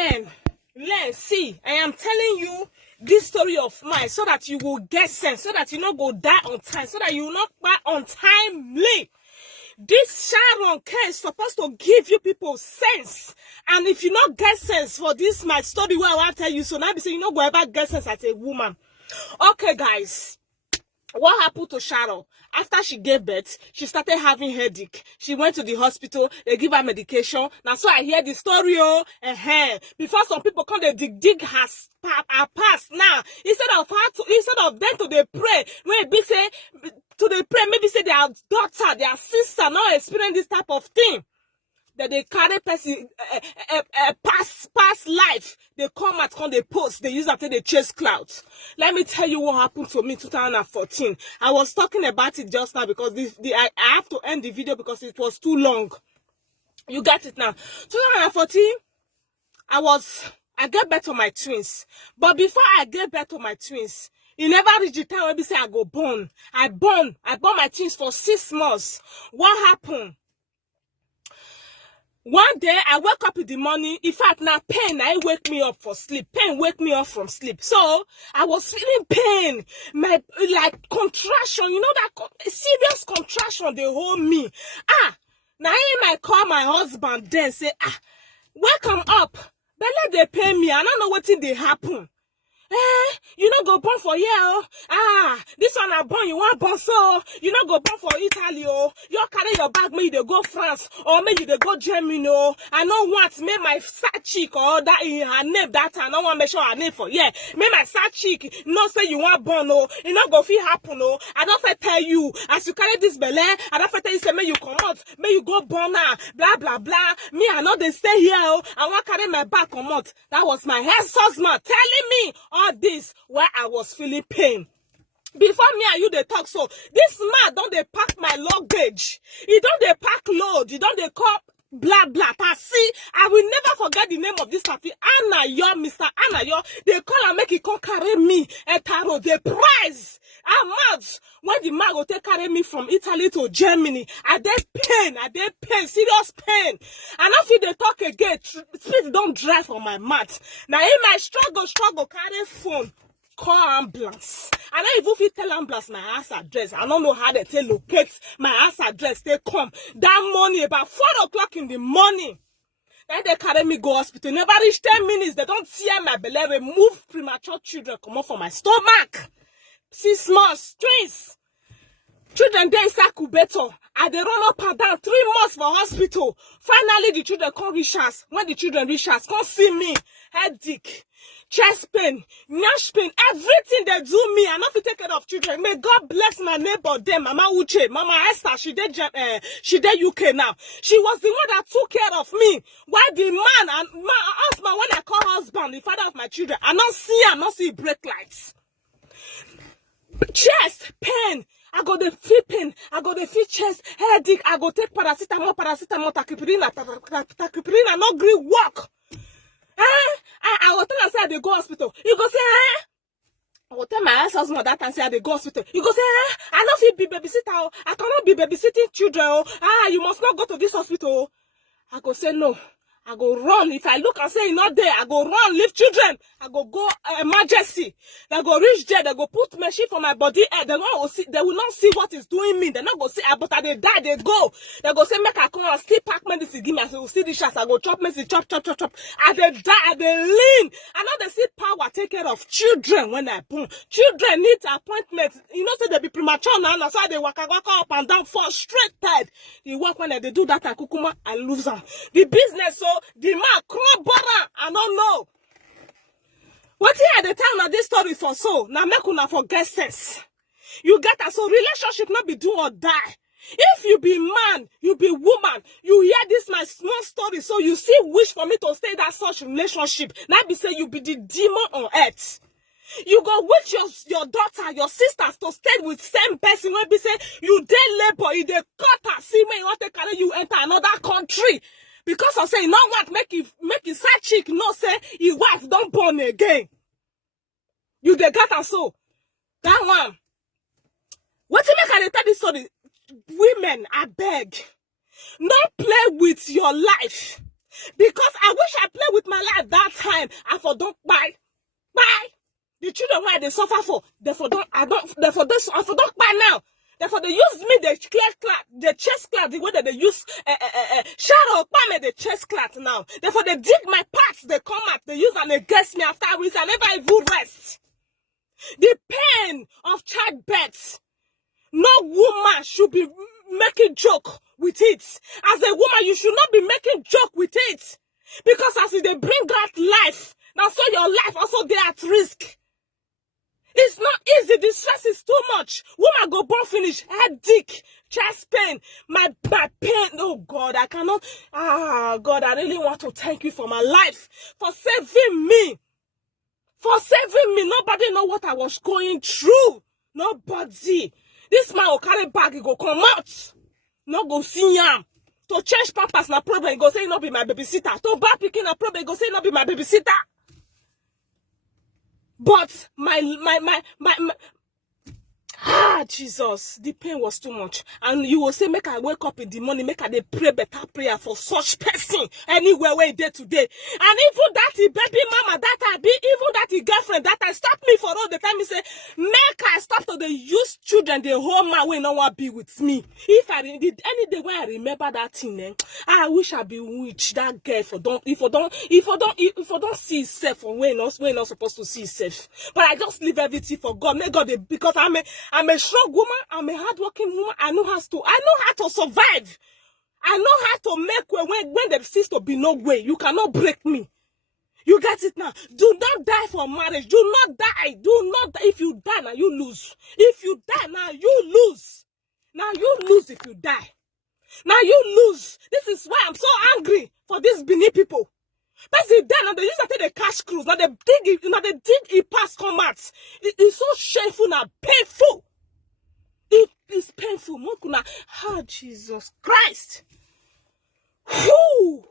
women, learn, see, I am telling you this story of mine so that you will get sense, so that you not go die on time, so that you will not die untimely. This Sharon case is supposed to give you people sense. And if you not get sense for this my story where I want to tell you, so now be saying you not go ever get sense as a woman. Okay, guys. What happened to Sharon? After she gave birth, she started having headache. She went to the hospital. They give her medication. Now, so I hear the story. Before some people come, they dig her past. Now, instead of them to they pray, maybe say to they pray, maybe say their daughter, their sister, not experience this type of thing. That they carry person past life. They come at they post. They use after they chase clouds. Let me tell you what happened to me in 2014. I was talking about it just now because I have to end the video because it was too long. You get it now. 2014, I gave birth to my twins. But before I gave birth to my twins, it never reached the time where we say I go born. I born my twins for 6 months. What happened? One day, I woke up in the morning. In fact, now pain, I wake me up for sleep. Pain wake me up from sleep. So, I was feeling pain. Like contraction. You know that serious contraction, they hold me. Now I call my husband then say, welcome up. But let they pay me. I don't know what thing they happen. You not go born for here. This one I born, you want born so. You not go born for Italy. You carry your bag, maybe they go France or maybe they go Germany. I don't want me my side chick or that in her name that I don't want to make sure her name for me my side chick. No say you want born you not go feel happen I don't fit tell you as you carry this belly. I don't fit tell you say may you come out, may you go born now. Blah blah blah. Me I know they stay here. I want carry my bag come out. That was my ex-husband telling me all this where I was feeling pain. Before me and you they talk so this man don't they pack my luggage. He don't they pack load. He don't they call blah blah. See, I will never forget the name of this taffy. Mr. Anayo. They call and make it come carry me at Taro. The price amount when the man will take carry me from Italy to Germany. I did pain, serious pain. And after they talk again, spirit don't drive on my mat. Now in my struggle, carry phone, call ambulance. And I even if tell ambulance my house address. I don't know how they tell locate my house address. They come that morning about 4 o'clock in the morning. Then they carry me go hospital. Never reach 10 minutes. They don't tear my belly, remove premature children come out from my stomach. 6 months, twins. Children there inside Kubeto. And they run up and down 3 months for hospital. Finally, the children come reach us. When the children reach us, come see me. Headache, chest pain, nyash pain, everything they do me. I not to take care of children. May God bless my neighbor them. Mama Uche, Mama Esther, she did UK now. She was the one that took care of me. While the man and my husband, when I call husband, the father of my children, I not see brake lights. Chest pain. I go the feel pain. I go the feel chest headache. I go take paracetamol, takipirina, not gree walk. I will tell her say I dey go hospital. You go say I will tell my ex-husband that and say I dey go hospital. You go say I not fit be babysitter. I cannot be babysitting children. You must not go to this hospital. I go say no. I go run. If I look and say he's not there, I go run, leave children. I go emergency. They go reach there. They go put machine for my body. They will not see what is doing me. They not go see. But I they die. They go. They go say make I come and still pack medicine. Give me. I will see the shots. I go chop medicine. Chop. I they die. I they lean. I know they see power take care of children when I born. Children need appointments. You know say they be premature now. That's why they waka up and down frustrated. They work when they do that. I kukuma. I lose them. The business so. The man come borrow, I don't know. What here at the time of this story for so now make una forget sense. You get us so relationship not be do or die. If you be man, you be woman, you hear this my small story, so you see wish for me to stay that such relationship. Now be say you be the demon on earth. You go with your daughter, your sisters to stay with same person when be say you dey labor, you dey cut her, see when you want to carry you enter another country. Because I say, no what make it side chick no say his wife don't born again. You the got and so. That one. What you make I tell this story? Women, I beg. Don't play with your life. Because I wish I played with my life that time. I for don't buy. The children why they suffer for. Therefore don't I for don't buy now. Therefore they use me the chest cloth, the way that they use Sharon OKPAMEN the chest cloth now. Therefore they dig my parts, they come out, they use and they guess me after weeks. I never even rest. The pain of childbirth. No woman should be making joke with it. As a woman, you should not be making joke with it. Because as they bring out life, now so your life also they at risk. It's not easy. The stress is too much. Woman go born finish, headache, chest pain, my pain. Oh God, I cannot. God, I really want to thank you for my life, for saving me. For saving me. Nobody know what I was going through. Nobody. This man will carry bag, he go come out. No go see him. To change pampers na problem, he go say no be my babysitter. To buy picking a problem, he go say no be my babysitter. But Jesus, the pain was too much. And you will say, make I wake up in the morning, make I dey pray better prayer for such person anywhere where day to day. And even that baby mama, that I be, even that girlfriend, that I stop me for all the time, he say, make I stop to the use children, the whole man will no one be with me. If I did any day when I remember that thing, I wish I be witch, that girl if I don't see itself from where not supposed to see itself. But I just leave everything for God. May God, because I'm a strong woman. I'm a hardworking woman. I know how to survive. I know how to make way when there seems to be no way. You cannot break me. You get it now. Do not die for marriage. Do not die. Do not die. If you die now, you lose. If you die now, you lose. Now you lose if you die. Now you lose. This is why I'm so angry for these Benin people. But see, then now they use that they cash cruise. Now they dig it past combat. It's so shameful now, painful. It is painful. Oh, Jesus Christ. Whew.